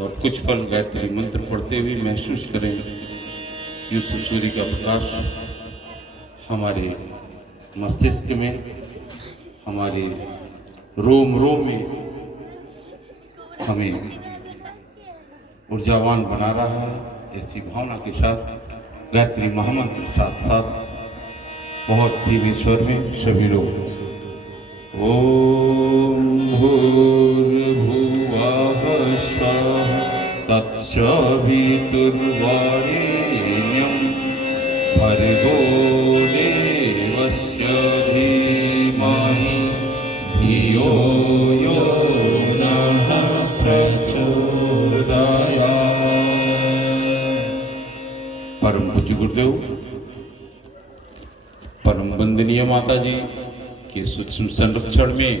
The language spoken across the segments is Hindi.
और कुछ पल गायत्री मंत्र पढ़ते हुए महसूस करें कि उस सूर्य का प्रकाश हमारे मस्तिष्क में, हमारे रोम रोम में हमें ऊर्जावान बना रहा है। ऐसी भावना के साथ गायत्री महामंत्र साथ साथ बहुत धीमे स्वर में सभी लोग ओम भूर्भुवः स्वः तत्सवितुर्वरेण्यं भर्गो देवस्य धीमहि धियो यो नः प्रचोदयात्। परम पूज्य गुरुदेव, परम वंदनीय माता जी के सूक्ष्म संरक्षण में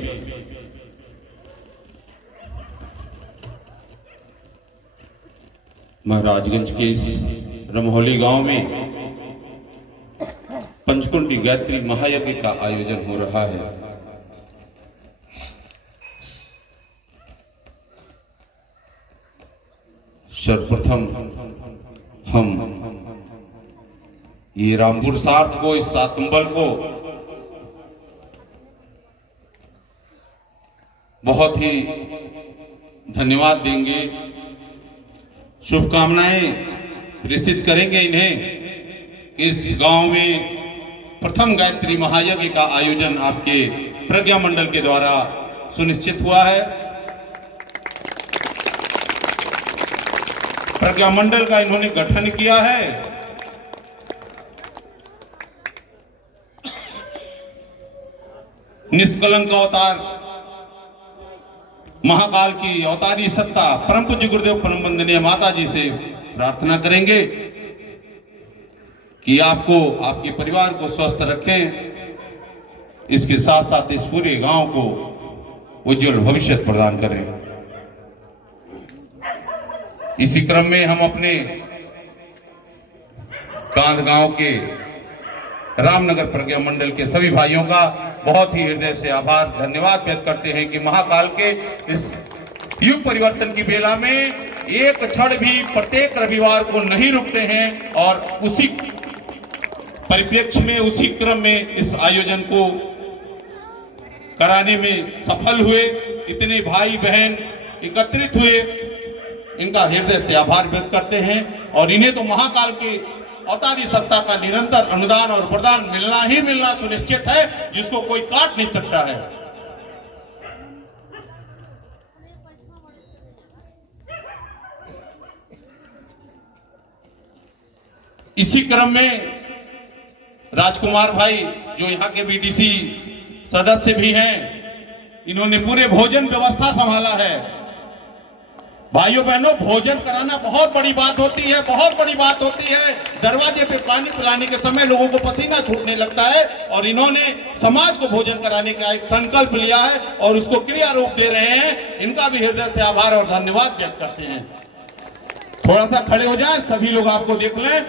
महाराजगंज के इस रमहोली गांव में पंचकुंडी गायत्री महायज्ञ का आयोजन हो रहा है। सर्वप्रथम हम ये रामपुर सार्थ को, इस सातंबल को बहुत ही धन्यवाद देंगे, शुभकामनाएं प्रेषित करेंगे इन्हें। इस गांव में प्रथम गायत्री महायज्ञ का आयोजन आपके प्रज्ञा मंडल के द्वारा सुनिश्चित हुआ है। प्रज्ञा मंडल का इन्होंने गठन किया है। निष्कलंक अवतार महाकाल की अवतारी सत्ता परम पूज्य गुरुदेव परम वंदनीय माता जी से प्रार्थना करेंगे कि आपको, आपके परिवार को स्वस्थ रखें, इसके साथ साथ इस पूरे गांव को उज्जवल भविष्य प्रदान करें। इसी क्रम में हम अपने कांध गांव के रामनगर प्रज्ञा मंडल के सभी भाइयों का बहुत ही हृदय से आभार, धन्यवाद व्यक्त करते हैं कि महाकाल के इस युग परिवर्तन की बेला में एक क्षण भी प्रत्येक रविवार को नहीं रुकते हैं और उसी परिप्रेक्ष्य में, उसी क्रम में इस आयोजन को कराने में सफल हुए। इतने भाई बहन एकत्रित हुए, इनका हृदय से आभार व्यक्त करते हैं और इन्हें तो महाकाल के अवतारी सत्ता का निरंतर अनुदान और वरदान मिलना ही मिलना सुनिश्चित है, जिसको कोई काट नहीं सकता है। इसी क्रम में राजकुमार भाई जो यहाँ के बीडीसी सदस्य भी हैं, इन्होंने पूरे भोजन व्यवस्था संभाला है। भाइयों बहनों, भोजन कराना बहुत बड़ी बात होती है, बहुत बड़ी बात होती है। दरवाजे पे पानी पिलाने के समय लोगों को पसीना छूटने लगता है और इन्होंने समाज को भोजन कराने का एक संकल्प लिया है और उसको क्रिया रूप दे रहे हैं। इनका भी हृदय से आभार और धन्यवाद व्यक्त करते हैं। थोड़ा सा खड़े हो जाए, सभी लोग आपको देख लें।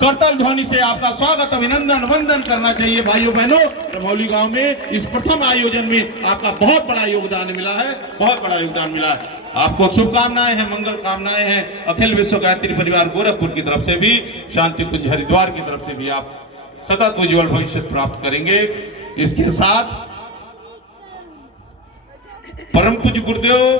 करताल ध्वनि से आपका स्वागत, अभिनंदन, वंदन करना चाहिए। भाइयों बहनों, रमौली गांव में इस प्रथम आयोजन में आपका बहुत बड़ा योगदान मिला है, बहुत बड़ा योगदान मिला है। आपको शुभकामनाएं हैं, मंगल कामनाएं हैं। अखिल विश्व गायत्री परिवार गोरखपुर की तरफ से भी, शांति कुंज हरिद्वार की तरफ से भी आप सतत उज्जवल भविष्य प्राप्त करेंगे। इसके साथ परम पूज्य गुरुदेव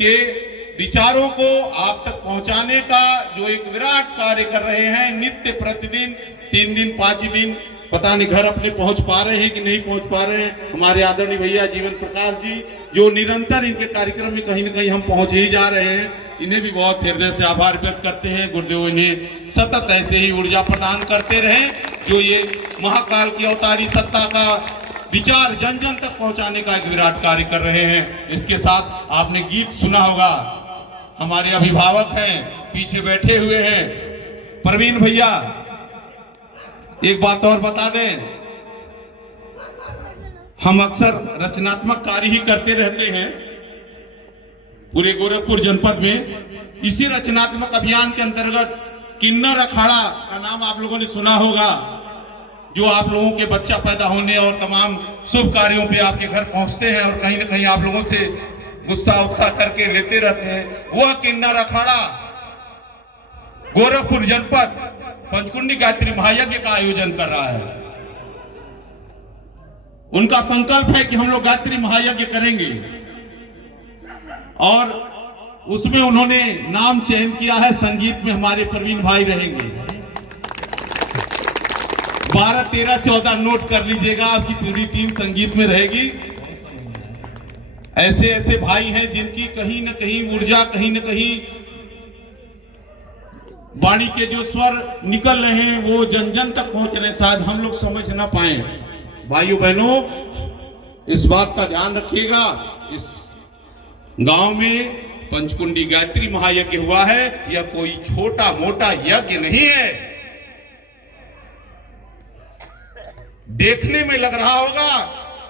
के विचारों को आप तक पहुंचाने का जो एक विराट कार्य कर रहे हैं, नित्य प्रतिदिन 3 दिन 5 दिन, पता नहीं घर अपने पहुंच पा रहे हैं कि नहीं पहुंच पा रहे हैं। हमारे आदरणीय भैया जीवन प्रकाश जी जो निरंतर इनके कार्यक्रम में कहीं ना कहीं हम पहुंच ही जा रहे हैं, इन्हें भी बहुत हृदय से आभार व्यक्त करते हैं। गुरुदेव इन्हें सतत ऐसे ही ऊर्जा प्रदान करते रहें, जो ये महाकाल की अवतारी सत्ता का विचार जन जन तक पहुंचाने का एक विराट कार्य कर रहे हैं। इसके साथ आपने गीत सुना होगा, हमारे अभिभावक हैं, पीछे बैठे हुए हैं प्रवीण भैया, एक बात और बता दें, हम अक्सर रचनात्मक कार्य ही करते रहते हैं पूरे गोरखपुर जनपद में। इसी रचनात्मक अभियान के अंतर्गत किन्नर अखाड़ा का नाम आप लोगों ने सुना होगा, जो आप लोगों के बच्चा पैदा होने और तमाम शुभ कार्यों पे आपके घर पहुंचते हैं और कहीं ना कहीं आप लोगों से गुस्सा उत्साह करके लेते रहते हैं। वह किन्नर अखाड़ा गोरखपुर जनपद पंचकुंडी गायत्री महायज्ञ का आयोजन कर रहा है। उनका संकल्प है कि हम लोग गायत्री महायज्ञ करेंगे और उसमें उन्होंने नाम चयन किया है, संगीत में हमारे प्रवीण भाई रहेंगे। 12, 13, 14 नोट कर लीजिएगा, आपकी पूरी टीम संगीत में रहेगी। ऐसे ऐसे भाई हैं जिनकी कहीं न कहीं ऊर्जा, कहीं न कहीं वाणी के जो स्वर निकल रहे हैं वो जन जन तक पहुंच रहे हैं, शायद हम लोग समझ ना पाए। भाइयों बहनों, इस बात का ध्यान रखिएगा, इस गांव में पंचकुंडी गायत्री महायज्ञ हुआ है, यह कोई छोटा मोटा यज्ञ नहीं है। देखने में लग रहा होगा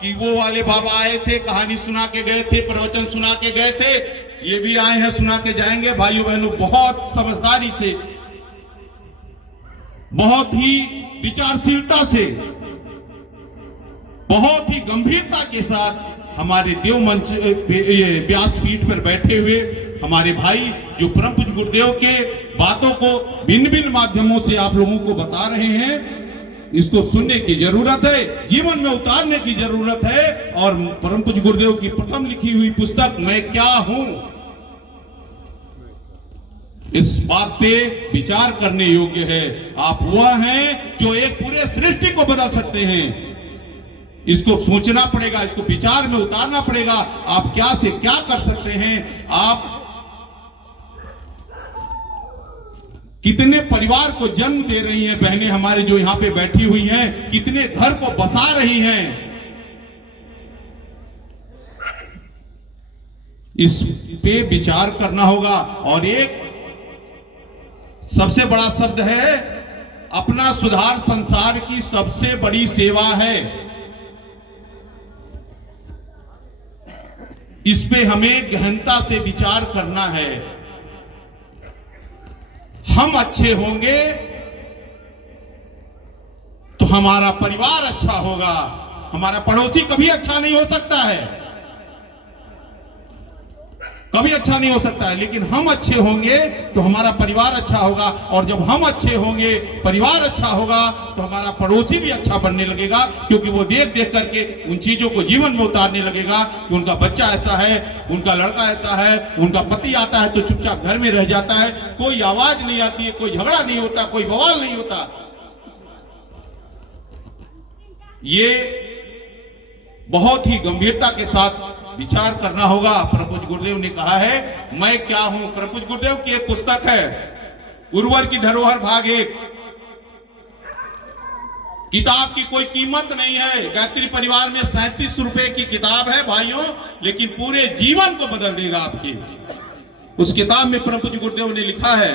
कि वो वाले बाबा आए थे, कहानी सुना के गए थे, प्रवचन सुना के गए थे, ये भी आए हैं सुना के जाएंगे। भाइयों बहनों, बहुत समझदारी से, बहुत ही विचारशीलता से, बहुत ही गंभीरता के साथ हमारे देव मंच व्यासपीठ पर बैठे हुए हमारे भाई जो परम पूज्य गुरुदेव के बातों को भिन्न भिन्न माध्यमों से आप लोगों को बता रहे हैं, इसको सुनने की जरूरत है, जीवन में उतारने की जरूरत है। और परम पूज्य गुरुदेव की प्रथम लिखी हुई पुस्तक मैं क्या हूं, इस बात पे विचार करने योग्य है। आप वह हैं जो एक पूरे सृष्टि को बदल सकते हैं। इसको सोचना पड़ेगा, इसको विचार में उतारना पड़ेगा। आप क्या से क्या कर सकते हैं, आप कितने परिवार को जन्म दे रही हैं बहनें हमारे जो यहां पे बैठी हुई हैं, कितने घर को बसा रही हैं, इस पे विचार करना होगा। और एक सबसे बड़ा शब्द है, अपना सुधार संसार की सबसे बड़ी सेवा है। इस पे हमें गहनता से विचार करना है। हम अच्छे होंगे तो हमारा परिवार अच्छा होगा। हमारा पड़ोसी कभी अच्छा नहीं हो सकता है, कभी अच्छा नहीं हो सकता है, लेकिन हम अच्छे होंगे तो हमारा परिवार अच्छा होगा। और जब हम अच्छे होंगे, परिवार अच्छा होगा, तो हमारा पड़ोसी भी अच्छा बनने लगेगा, क्योंकि वो देख देख करके उन चीजों को जीवन में उतारने लगेगा कि उनका बच्चा ऐसा है, उनका लड़का ऐसा है, उनका पति आता है तो चुपचाप घर में रह जाता है, कोई आवाज नहीं आती है, कोई झगड़ा नहीं होता, कोई बवाल नहीं होता। ये बहुत ही गंभीरता के साथ विचार करना होगा। परम पूज्य गुरुदेव ने कहा है, मैं क्या हूं। परम पूज्य गुरुदेव की एक पुस्तक है, उर्वर की धरोहर भाग 1। किताब की कोई कीमत नहीं है, गायत्री परिवार में 37 रुपए की किताब है भाइयों, लेकिन पूरे जीवन को बदल देगा आपके। उस किताब में परम पूज्य गुरुदेव ने लिखा है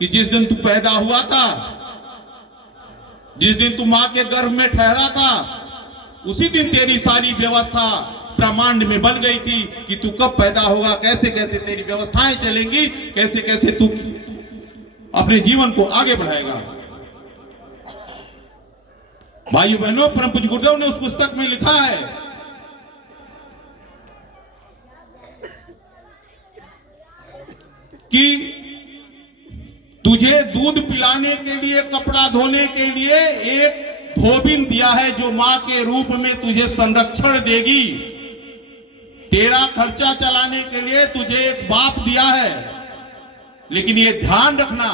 कि जिस दिन तू पैदा हुआ था, जिस दिन तू मां के गर्भ में ठहरा था, उसी दिन तेरी सारी व्यवस्था ब्रह्मांड में बन गई थी कि तू कब पैदा होगा, कैसे कैसे तेरी व्यवस्थाएं चलेंगी, कैसे कैसे तू अपने जीवन को आगे बढ़ाएगा। भाइयों बहनों, परम पूज्य गुरुदेव ने उस पुस्तक में लिखा है कि तुझे दूध पिलाने के लिए, कपड़ा धोने के लिए एक धोबिन दिया है जो मां के रूप में तुझे संरक्षण देगी। तेरा खर्चा चलाने के लिए तुझे एक बाप दिया है, लेकिन ये ध्यान रखना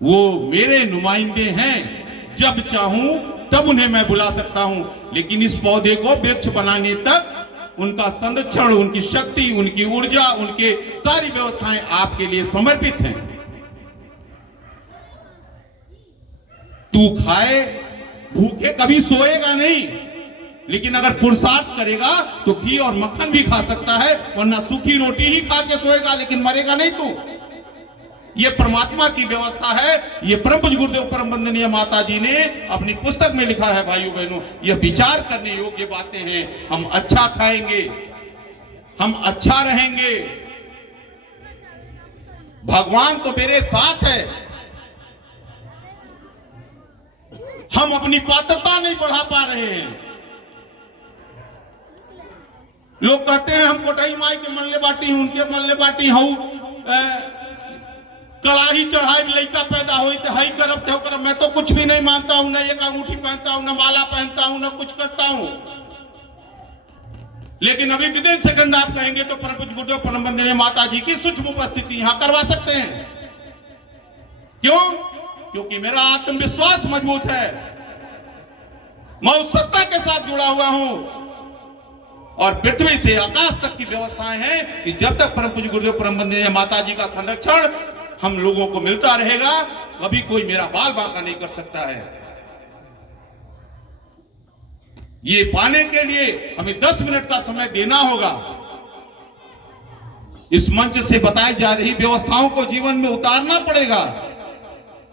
वो मेरे नुमाइंदे हैं, जब चाहूं तब उन्हें मैं बुला सकता हूं, लेकिन इस पौधे को वृक्ष बनाने तक उनका संरक्षण, उनकी शक्ति, उनकी ऊर्जा, उनके सारी व्यवस्थाएं आपके लिए समर्पित हैं। तू खाए भूखे कभी सोएगा नहीं, लेकिन अगर पुरुषार्थ करेगा तो घी और मक्खन भी खा सकता है, वरना सूखी रोटी ही खा के सोएगा, लेकिन मरेगा नहीं तू। ये परमात्मा की व्यवस्था है। ये परम पूज्य गुरुदेव परम वंदनीय माता जी ने अपनी पुस्तक में लिखा है। भाइयों बहनों, ये विचार करने योग्य बातें हैं। हम अच्छा खाएंगे, हम अच्छा रहेंगे, भगवान तो मेरे साथ है। हम अपनी पात्रता नहीं बढ़ा पा रहे हैं, लोग कहते हैं हम कोटई माई के मल्ले बाटी हूं, उनके मल्ले बाटी हूं, कड़ाही चढ़ाई लड़का पैदा हुई तो हई करब त्यो करब। मैं तो कुछ भी नहीं मानता हूं, न एक अंगूठी पहनता हूं, न माला पहनता हूं, न कुछ करता हूं। लेकिन अभी विदिन सेकंड आप कहेंगे तो परम पूज्य गुरुदेव परम वंदनीय माता जी की सूक्ष्म उपस्थिति यहां करवा सकते हैं। क्यों? क्योंकि मेरा आत्मविश्वास मजबूत है, मैं उस सत्ता के साथ जुड़ा हुआ हूं और पृथ्वी से आकाश तक की व्यवस्थाएं हैं कि जब तक परम पूज्य गुरुदेव परम वंदनीय माता जी का संरक्षण हम लोगों को मिलता रहेगा, कभी कोई मेरा बाल बांका नहीं कर सकता है। ये पाने के लिए हमें 10 मिनट का समय देना होगा। इस मंच से बताई जा रही व्यवस्थाओं को जीवन में उतारना पड़ेगा,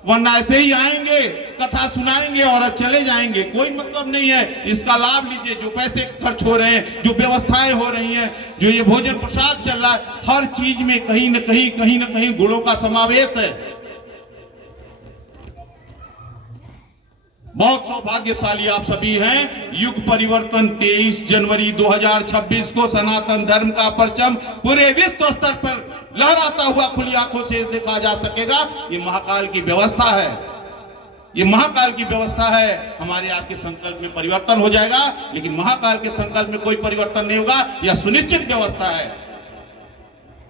वरना ऐसे ही आएंगे, कथा सुनाएंगे और चले जाएंगे, कोई मतलब नहीं है। इसका लाभ लीजिए। जो पैसे खर्च हो रहे हैं, जो व्यवस्थाएं हो रही हैं, जो ये भोजन प्रसाद चल रहा है, हर चीज में कहीं न कहीं गुणों का समावेश है। बहुत सौभाग्यशाली आप सभी हैं। युग परिवर्तन 23 जनवरी 2026 को सनातन धर्म का परचम पूरे विश्व स्तर पर लहराता हुआ खुली आंखों से देखा जा सकेगा। ये महाकाल की व्यवस्था है, ये महाकाल की व्यवस्था है। हमारे आपके संकल्प में परिवर्तन हो जाएगा, लेकिन महाकाल के संकल्प में कोई परिवर्तन नहीं होगा। यह सुनिश्चित व्यवस्था है।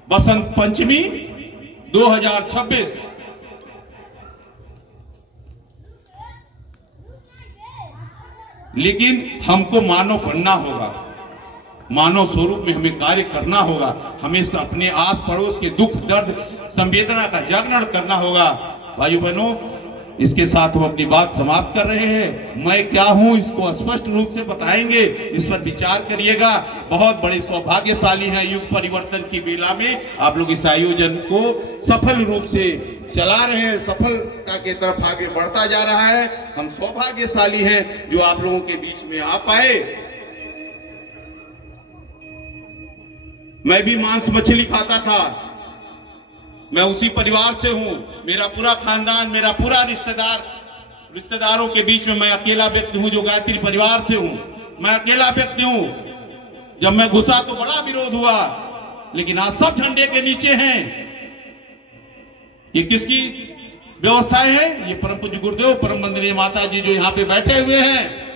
बसंत पंचमी 2026 लेकिन हमको मानव बनना होगा, मानव स्वरूप में हमें कार्य करना होगा। हमें अपने आस पड़ोस के दुख दर्द संवेदना का जागरण करना होगा। भाइयों बहनों, इसके साथ हम अपनी बात समाप्त कर रहे हैं। मैं क्या हूं इसको स्पष्ट रूप से बताएंगे, इस पर विचार करिएगा। बहुत बड़े सौभाग्यशाली हैं। युग परिवर्तन की बेला में आप लोग इस आयोजन को सफल रूप से चला रहे हैं, सफलता की तरफ आगे बढ़ता जा रहा है। हम सौभाग्यशाली हैं जो आप लोगों के बीच में आ पाए। मैं भी मांस मछली खाता था, मैं उसी परिवार से हूं। मेरा पूरा खानदान, मेरा पूरा रिश्तेदारों के बीच में मैं अकेला व्यक्ति हूं जो गायत्री परिवार से हूं। मैं अकेला व्यक्ति हूं। जब मैं घुसा तो बड़ा विरोध हुआ, लेकिन आज सब झंडे के नीचे हैं। ये किसकी व्यवस्थाएं हैं? ये परम पूज्य गुरुदेव परम वंदनीय माता जी जो यहाँ पे बैठे हुए हैं।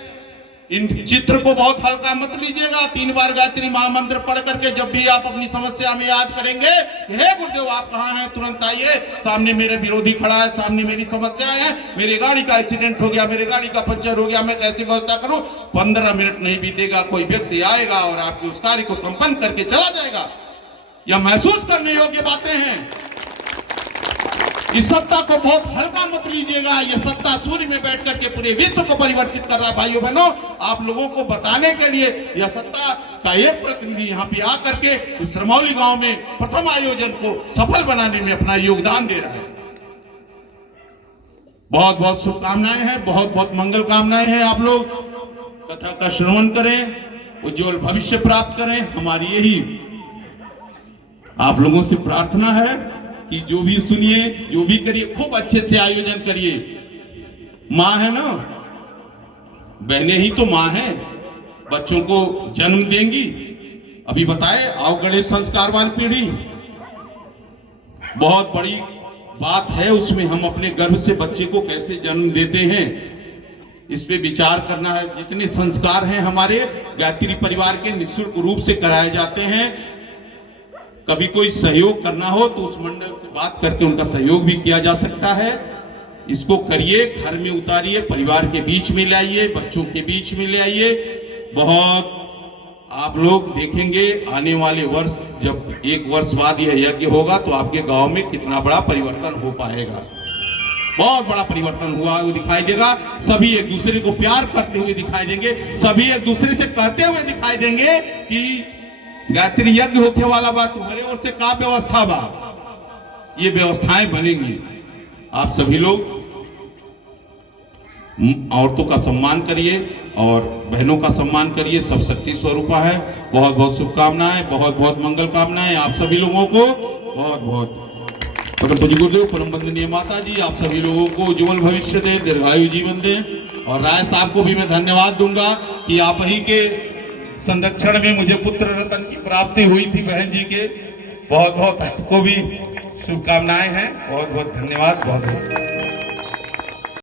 इन चित्र को बहुत हल्का मत लीजिएगा। 3 बार गायत्री महामंत्र पढ़ करके जब भी आप अपनी समस्या में याद करेंगे, हे गुरुदेव आप कहाँ हैं, तुरंत आइए। सामने मेरे विरोधी खड़ा है, सामने मेरी समस्याएं हैं, मेरी गाड़ी का एक्सीडेंट हो गया, मेरी गाड़ी का पंचर हो गया, मैं कैसे व्यवस्था करूं। 15 मिनट नहीं बीतेगा, कोई व्यक्ति आएगा और आपके उस कार्य को संपन्न करके चला जाएगा। यह महसूस करने योग्य बातें हैं। इस सत्ता को बहुत हल्का मत लीजिएगा। यह सत्ता सूर्य में बैठ करके पूरे विश्व को परिवर्तित कर रहा है। भाइयों बहनों, आप लोगों को बताने के लिए यह सत्ता का एक प्रतिनिधि यहाँ पे आकर के इस श्रमौली गांव में प्रथम आयोजन को सफल बनाने में अपना योगदान दे रहा है। बहुत बहुत शुभकामनाएं हैं, बहुत बहुत मंगल कामनाएं हैं। आप लोग कथा का श्रवण करें, उज्जवल भविष्य प्राप्त करें। हमारी यही आप लोगों से प्रार्थना है कि जो भी सुनिए, जो भी करिए, खूब अच्छे से आयोजन करिए। माँ है ना, बहनें ही तो माँ हैं, बच्चों को जन्म देंगी। अभी बताए आओ गणेश संस्कारवान पीढ़ी, बहुत बड़ी बात है। उसमें हम अपने गर्भ से बच्चे को कैसे जन्म देते हैं, इस पे विचार करना है। जितने संस्कार हैं हमारे गायत्री परिवार के निःशुल्क रूप से कराए जाते हैं। कभी कोई सहयोग करना हो तो उस मंडल से बात करके उनका सहयोग भी किया जा सकता है। इसको करिए, घर में उतारिए, परिवार के बीच में ले आइए, बच्चों के बीच में ले आइए। बहुत आप लोग देखेंगे आने वाले वर्ष, जब 1 वर्ष बाद यह यज्ञ होगा तो आपके गांव में कितना बड़ा परिवर्तन हो पाएगा। बहुत बड़ा परिवर्तन हुआ वो दिखाई देगा। सभी एक दूसरे को प्यार करते हुए दिखाई देंगे, सभी एक दूसरे से कहते हुए दिखाई देंगे कि गायत्री यज्ञ होके वाला बा, तुम्हारे ओर से का व्यवस्था बा। ये व्यवस्थाएं बनेंगी। आप सभी लोग औरतों का सम्मान करिए और बहनों का सम्मान करिए। सब शक्ति स्वरूपा है। बहुत बहुत शुभकामनाएं, बहुत बहुत मंगल कामनाएं आप सभी लोगों को। बहुत बहुत परम पूज्य गुरुदेव परम वंदनीय माता जी आप सभी लोगों को उज्जवल भविष्य दे, दीर्घायु जीवन दे। और राय साहब को भी मैं धन्यवाद दूंगा कि आप ही के संरक्षण में मुझे पुत्र रत्न की प्राप्ति हुई थी बहन जी के। बहुत बहुत आपको भी शुभकामनाएं हैं। बहुत बहुत धन्यवाद। बहुत बहुत